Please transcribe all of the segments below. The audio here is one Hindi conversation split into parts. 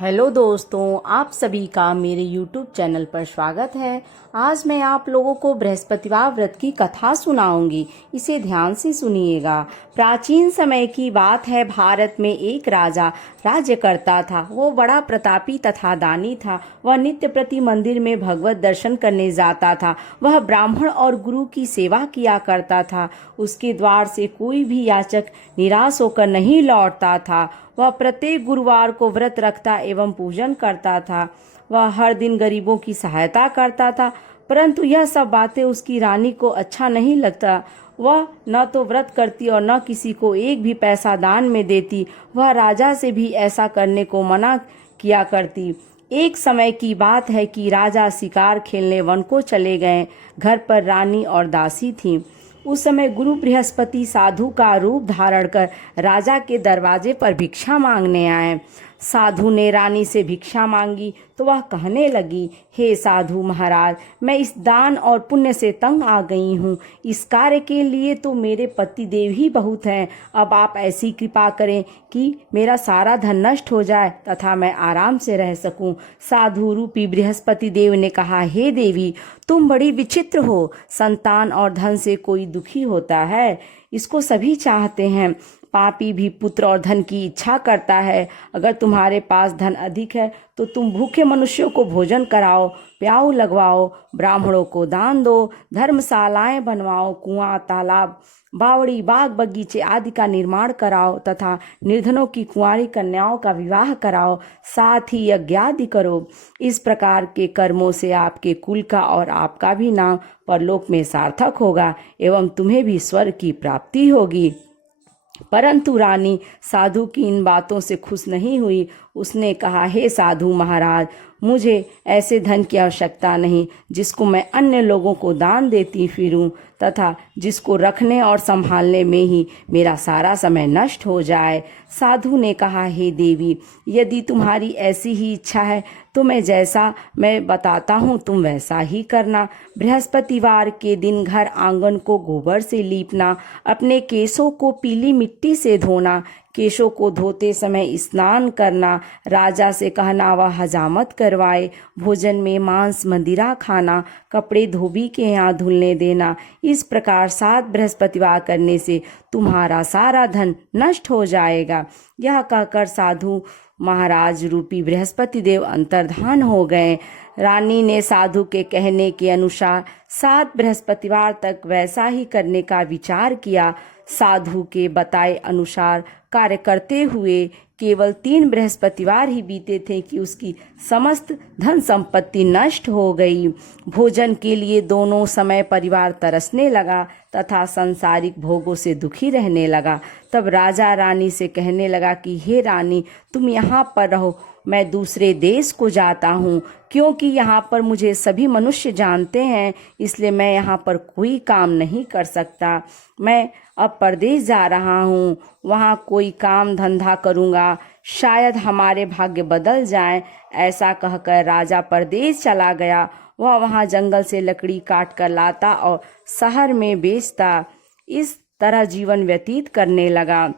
हेलो दोस्तों, आप सभी का मेरे YouTube चैनल पर स्वागत है। आज मैं आप लोगों को बृहस्पतिवार व्रत की कथा सुनाऊंगी। इसे ध्यान से सुनिएगा। प्राचीन समय की बात है। भारत में एक राजा राज्य करता था। वो बड़ा प्रतापी तथा दानी था। वह नित्य प्रति मंदिर में भगवत दर्शन करने जाता था। वह ब्राह्मण और गुरु की सेवा किया करता था। उसके द्वार से कोई भी याचक निराश होकर नहीं लौटता था। वह प्रत्येक गुरुवार को व्रत रखता एवं पूजन करता था। वह हर दिन गरीबों की सहायता करता था, परंतु यह सब बातें उसकी रानी को अच्छा नहीं लगता। वह न तो व्रत करती और न किसी को एक भी पैसा दान में देती। वह राजा से भी ऐसा करने को मना किया करती। एक समय की बात है कि राजा शिकार खेलने वन को चले गए। घर पर रानी और दासी थीं। उस समय गुरु बृहस्पति साधु का रूप धारण कर राजा के दरवाजे पर भिक्षा मांगने आए। साधु ने रानी से भिक्षा मांगी तो वह कहने लगी, हे साधु महाराज, मैं इस दान और पुण्य से तंग आ गई हूँ। इस कार्य के लिए तो मेरे पति देव ही बहुत हैं। अब आप ऐसी कृपा करें कि मेरा सारा धन नष्ट हो जाए तथा मैं आराम से रह सकूं। साधु रूपी बृहस्पति देव ने कहा, हे देवी, तुम बड़ी विचित्र हो। संतान और धन से कोई दुखी होता है? इसको सभी चाहते हैं। पापी भी पुत्र और धन की इच्छा करता है। अगर तुम्हारे पास धन अधिक है तो तुम भूखे मनुष्यों को भोजन कराओ, प्याऊ लगवाओ, ब्राह्मणों को दान दो, धर्मशालाएं बनवाओ, कुआं, तालाब, बावड़ी, बाग बगीचे आदि का निर्माण कराओ तथा निर्धनों की कुंवारी कन्याओं का विवाह कराओ, साथ ही यज्ञ आदि करो। इस प्रकार के कर्मों से आपके कुल का और आपका भी नाम परलोक में सार्थक होगा एवं तुम्हें भी स्वर्ग की प्राप्ति होगी। परंतु रानी साधु की इन बातों से खुश नहीं हुई। उसने कहा, हे साधु महाराज, मुझे ऐसे धन की आवश्यकता नहीं जिसको मैं अन्य लोगों को दान देती फिरूं तथा जिसको रखने और संभालने में ही मेरा सारा समय नष्ट हो जाए। साधु ने कहा, हे देवी, यदि तुम्हारी ऐसी ही इच्छा है तो मैं जैसा मैं बताता हूँ तुम वैसा ही करना। बृहस्पतिवार के दिन घर आंगन को गोबर से लीपना, अपने केशों को पीली मिट्टी से धोना, केशों को धोते समय स्नान करना, राजा से कहना वह हजामत करवाए, भोजन में मांस मदिरा खाना, कपड़े धोबी के यहाँ धुलने देना। इस प्रकार 7 बृहस्पतिवार करने से तुम्हारा सारा धन नष्ट हो जाएगा। यह कहकर साधु महाराज रूपी बृहस्पति देव अंतर्धान हो गए। रानी ने साधु के कहने के अनुसार 7 बृहस्पतिवार तक वैसा ही करने का विचार किया। साधु के बताए अनुसार कार्य करते हुए केवल 3 बृहस्पतिवार ही बीते थे कि उसकी समस्त धन संपत्ति नष्ट हो गई। भोजन के लिए दोनों समय परिवार तरसने लगा तथा सांसारिक भोगों से दुखी रहने लगा। तब राजा रानी से कहने लगा कि हे रानी, तुम यहाँ पर रहो, मैं दूसरे देश को जाता हूँ, क्योंकि यहाँ पर मुझे सभी मनुष्य जानते हैं, इसलिए मैं यहाँ पर कोई काम नहीं कर सकता। मैं अब परदेश जा रहा हूँ, वहाँ कोई काम धंधा करूँगा, शायद हमारे भाग्य बदल जाएं। ऐसा कहकर राजा परदेश चला गया। वह वहाँ जंगल से लकड़ी काट कर लाता और शहर में बेचता। इस तरह जीवन व्यतीत करने लगा।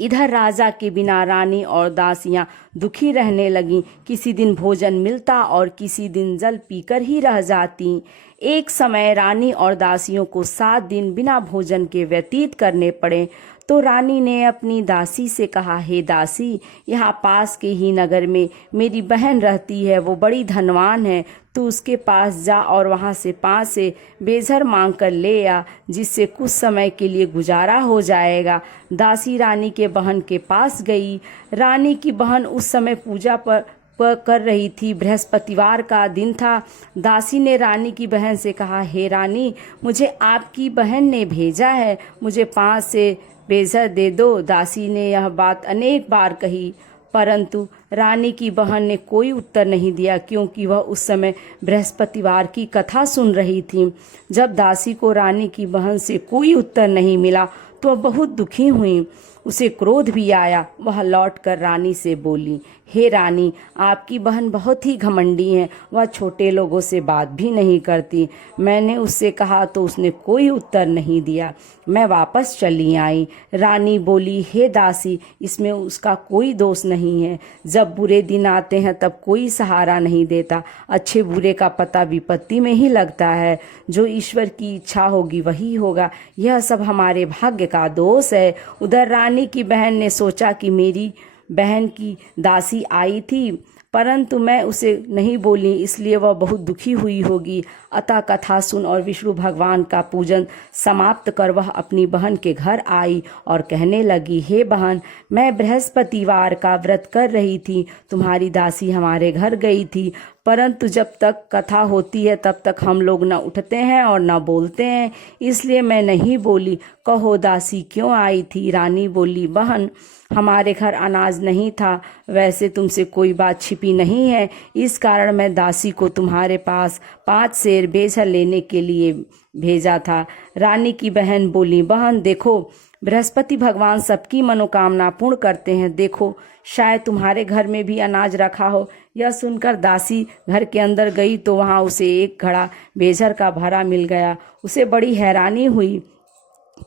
इधर राजा के बिना रानी और दासियां दुखी रहने लगीं। किसी दिन भोजन मिलता और किसी दिन जल पीकर ही रह जाती। एक समय रानी और दासियों को 7 दिन बिना भोजन के व्यतीत करने पड़े। तो रानी ने अपनी दासी से कहा, हे दासी, यहाँ पास के ही नगर में मेरी बहन रहती है, वो बड़ी धनवान है। तू उसके पास जा और वहाँ से 5 से बेझर मांग कर ले आ, जिससे कुछ समय के लिए गुजारा हो जाएगा। दासी रानी के बहन के पास गई। रानी की बहन उस समय पूजा पर कर रही थी। बृहस्पतिवार का दिन था। दासी ने रानी की बहन से कहा, हे रानी, मुझे आपकी बहन ने भेजा है, मुझे 5 से बेज़र दे दो। दासी ने यह बात अनेक बार कही, परंतु रानी की बहन ने कोई उत्तर नहीं दिया, क्योंकि वह उस समय बृहस्पतिवार की कथा सुन रही थी। जब दासी को रानी की बहन से कोई उत्तर नहीं मिला तो वह बहुत दुखी हुई। उसे क्रोध भी आया। वह लौटकर रानी से बोली, हे रानी, आपकी बहन बहुत ही घमंडी है, वह छोटे लोगों से बात भी नहीं करती। मैंने उससे कहा तो उसने कोई उत्तर नहीं दिया। मैं वापस चली आई। रानी बोली, हे दासी, इसमें उसका कोई दोष नहीं है। जब बुरे दिन आते हैं तब कोई सहारा नहीं देता। अच्छे बुरे का पता विपत्ति में ही लगता है। जो ईश्वर की इच्छा होगी वही होगा। यह सब हमारे भाग्य का दोष है। उधर रानी की बहन ने सोचा कि मेरी बहन की दासी आई थी, परंतु मैं उसे नहीं बोली, इसलिए वह बहुत दुखी हुई होगी। अतः कथा सुन और विष्णु भगवान का पूजन समाप्त कर वह अपनी बहन के घर आई और कहने लगी, हे बहन, मैं बृहस्पतिवार का व्रत कर रही थी। तुम्हारी दासी हमारे घर गई थी, परंतु जब तक कथा होती है तब तक हम लोग न उठते हैं और न बोलते हैं, इसलिए मैं नहीं बोली। कहो दासी क्यों आई थी? रानी बोली, बहन, हमारे घर अनाज नहीं था। वैसे तुमसे कोई बात छिपी नहीं है, इस कारण मैं दासी को तुम्हारे पास 5 सेर बेचा लेने के लिए भेजा था। रानी की बहन बोली, बहन देखो, बृहस्पति भगवान सबकी मनोकामना पूर्ण करते हैं। देखो, शायद तुम्हारे घर में भी अनाज रखा हो। यह सुनकर दासी घर के अंदर गई तो वहां उसे एक घड़ा बेजर का भरा मिल गया। उसे बड़ी हैरानी हुई,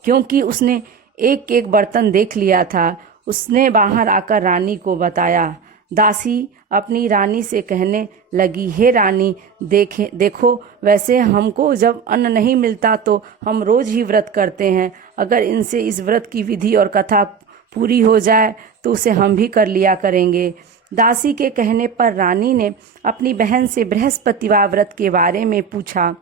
क्योंकि उसने एक एक बर्तन देख लिया था। उसने बाहर आकर रानी को बताया। दासी अपनी रानी से कहने लगी, हे रानी, देखो, वैसे हमको जब अन्न नहीं मिलता तो हम रोज ही व्रत करते हैं। अगर इनसे इस व्रत की विधि और कथा पूरी हो जाए तो उसे हम भी कर लिया करेंगे। दासी के कहने पर रानी ने अपनी बहन से बृहस्पतिवार व्रत के बारे में पूछा।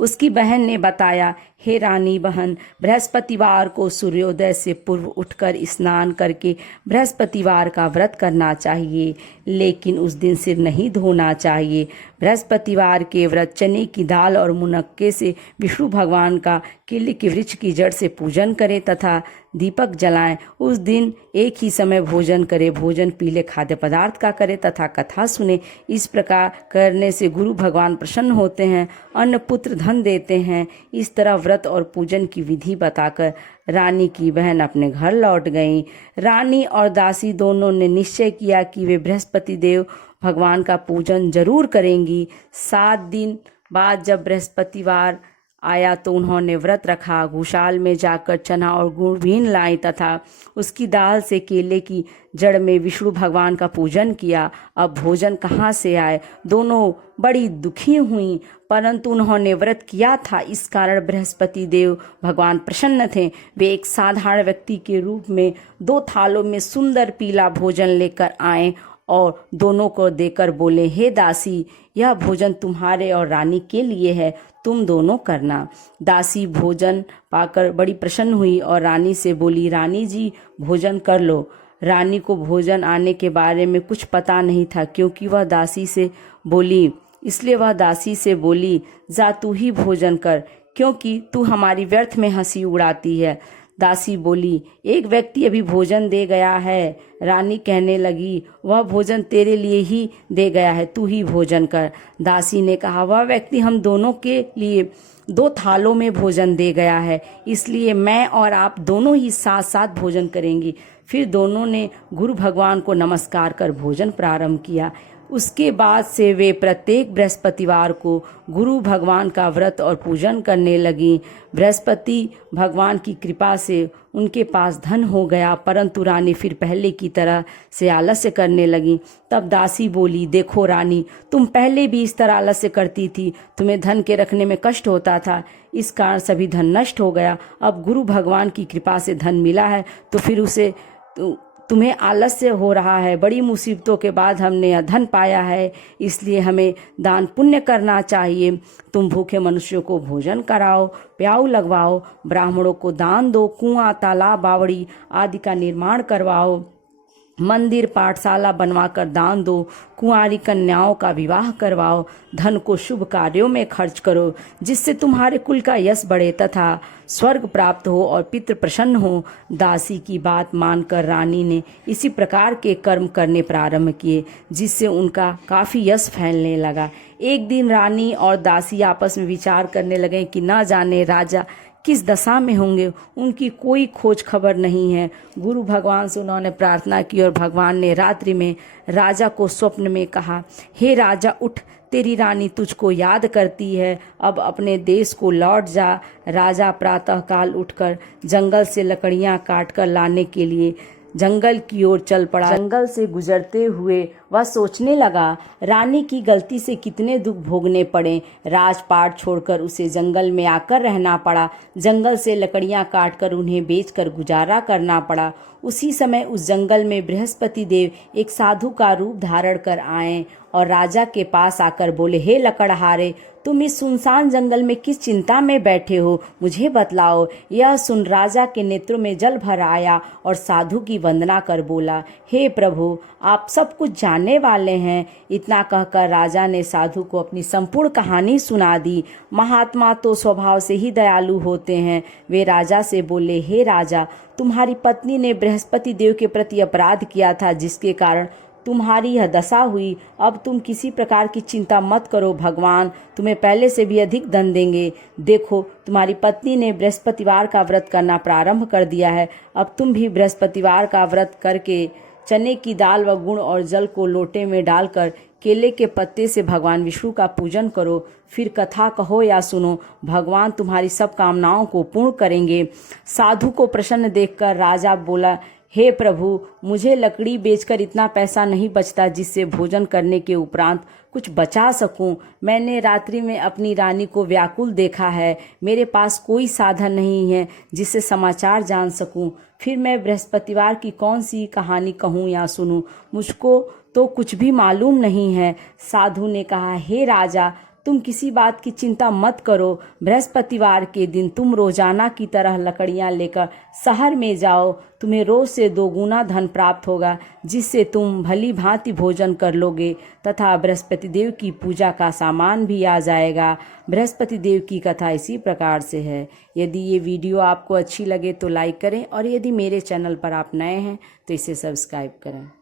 उसकी बहन ने बताया, हे रानी बहन, बृहस्पतिवार को सूर्योदय से पूर्व उठकर स्नान करके बृहस्पतिवार का व्रत करना चाहिए, लेकिन उस दिन सिर नहीं धोना चाहिए। बृहस्पतिवार के व्रत चने की दाल और मुनक्के से विष्णु भगवान का किल्ली के वृक्ष की जड़ से पूजन करें तथा दीपक जलाएं। उस दिन एक ही समय भोजन करें। भोजन पीले खाद्य पदार्थ का करें तथा कथा सुने। इस प्रकार करने से गुरु भगवान प्रसन्न होते हैं, अन्न पुत्र धन देते हैं। इस तरह व्रत और पूजन की विधि बताकर रानी की बहन अपने घर लौट गईं। रानी और दासी दोनों ने निश्चय किया कि वे बृहस्पति देव भगवान का पूजन जरूर करेंगी। 7 दिन बाद जब बृहस्पतिवार आया तो उन्होंने व्रत रखा। गौशाल में जाकर चना और गुड़ बीन लाई तथा उसकी दाल से केले की जड़ में विष्णु भगवान का पूजन किया। अब भोजन कहाँ से आए? दोनों बड़ी दुखी हुई, परंतु उन्होंने व्रत किया था, इस कारण बृहस्पति देव भगवान प्रसन्न थे। वे एक साधारण व्यक्ति के रूप में 2 थालों में सुंदर पीला भोजन लेकर आए और दोनों को देकर बोले, हे दासी, यह भोजन तुम्हारे और रानी के लिए है, तुम दोनों करना। दासी भोजन पाकर बड़ी प्रसन्न हुई और रानी से बोली, रानी जी, भोजन कर लो। रानी को भोजन आने के बारे में कुछ पता नहीं था, क्योंकि वह दासी से बोली, इसलिए वह दासी से बोली, जा तू ही भोजन कर, क्योंकि तू हमारी व्यर्थ में हंसी उड़ाती है। दासी बोली, एक व्यक्ति अभी भोजन दे गया है। रानी कहने लगी, वह भोजन तेरे लिए ही दे गया है, तू ही भोजन कर। दासी ने कहा, वह व्यक्ति हम दोनों के लिए 2 थालों में भोजन दे गया है, इसलिए मैं और आप दोनों ही साथ साथ भोजन करेंगी। फिर दोनों ने गुरु भगवान को नमस्कार कर भोजन प्रारंभ किया। उसके बाद से वे प्रत्येक बृहस्पतिवार को गुरु भगवान का व्रत और पूजन करने लगी। बृहस्पति भगवान की कृपा से उनके पास धन हो गया, परंतु रानी फिर पहले की तरह से आलस्य करने लगी। तब दासी बोली, देखो रानी, तुम पहले भी इस तरह आलस्य करती थी, तुम्हें धन के रखने में कष्ट होता था, इस कारण सभी धन नष्ट हो गया। अब गुरु भगवान की कृपा से धन मिला है तो फिर उसे तुम्हें आलस्य हो रहा है। बड़ी मुसीबतों के बाद हमने यह धन पाया है, इसलिए हमें दान पुण्य करना चाहिए। तुम भूखे मनुष्यों को भोजन कराओ, प्याऊ लगवाओ, ब्राह्मणों को दान दो, कुआं, तालाब, बावड़ी आदि का निर्माण करवाओ, मंदिर पाठशाला बनवाकर दान दो, कुंवारी कन्याओं का विवाह करवाओ, धन को शुभ कार्यों में खर्च करो, जिससे तुम्हारे कुल का यश बढ़े तथा स्वर्ग प्राप्त हो और पितृ प्रसन्न हो। दासी की बात मानकर रानी ने इसी प्रकार के कर्म करने प्रारंभ किए, जिससे उनका काफी यश फैलने लगा। एक दिन रानी और दासी आपस में विचार करने लगे कि न जाने राजा किस दशा में होंगे, उनकी कोई खोज खबर नहीं है। गुरु भगवान से उन्होंने प्रार्थना की और भगवान ने रात्रि में राजा को स्वप्न में कहा, हे राजा उठ, तेरी रानी तुझको याद करती है, अब अपने देश को लौट जा। राजा प्रातःकाल उठकर जंगल से लकड़ियां काटकर लाने के लिए जंगल की ओर चल पड़ा। जंगल से गुजरते हुए वह सोचने लगा, रानी की गलती से कितने दुख भोगने पड़े। राजपाट छोड़कर उसे जंगल में आकर रहना पड़ा। जंगल से लकड़ियां काटकर उन्हें बेचकर गुजारा करना पड़ा। उसी समय उस जंगल में बृहस्पति देव एक साधु का रूप धारण कर आए और राजा के पास आकर बोले, हे लकड़हारे, तुम इस सुनसान जंगल में किस चिंता में बैठे हो, मुझे बतलाओ। यह सुन राजा के नेत्रों में जल भर आया और साधु की वंदना कर बोला, हे प्रभु, आप सब कुछ जानने वाले हैं। इतना कहकर राजा ने साधु को अपनी संपूर्ण कहानी सुना दी। महात्मा तो स्वभाव से ही दयालु होते हैं। वे राजा से बोले, हे राजा, तुम्हारी पत्नी ने बृहस्पति देव के प्रति अपराध किया था, जिसके कारण तुम्हारी यह दशा हुई। अब तुम किसी प्रकार की चिंता मत करो, भगवान तुम्हें पहले से भी अधिक धन देंगे। देखो, तुम्हारी पत्नी ने बृहस्पतिवार का व्रत करना प्रारंभ कर दिया है। अब तुम भी बृहस्पतिवार का व्रत करके चने की दाल व गुड़ और जल को लोटे में डालकर केले के पत्ते से भगवान विष्णु का पूजन करो। फिर कथा कहो या सुनो, भगवान तुम्हारी सब कामनाओं को पूर्ण करेंगे। साधु को प्रसन्न देखकर राजा बोला, हे प्रभु, मुझे लकड़ी बेचकर इतना पैसा नहीं बचता जिससे भोजन करने के उपरांत कुछ बचा सकूं। मैंने रात्रि में अपनी रानी को व्याकुल देखा है। मेरे पास कोई साधन नहीं है जिससे समाचार जान सकूं। फिर मैं बृहस्पतिवार की कौन सी कहानी कहूं या सुनूं, मुझको तो कुछ भी मालूम नहीं है। साधु ने कहा, हे राजा, तुम किसी बात की चिंता मत करो। बृहस्पतिवार के दिन तुम रोजाना की तरह लकड़ियां लेकर शहर में जाओ। तुम्हें रोज से 2 गुना धन प्राप्त होगा, जिससे तुम भली भांति भोजन कर लोगे तथा बृहस्पति देव की पूजा का सामान भी आ जाएगा। बृहस्पति देव की कथा इसी प्रकार से है। यदि ये वीडियो आपको अच्छी लगे तो लाइक करें और यदि मेरे चैनल पर आप नए हैं तो इसे सब्सक्राइब करें।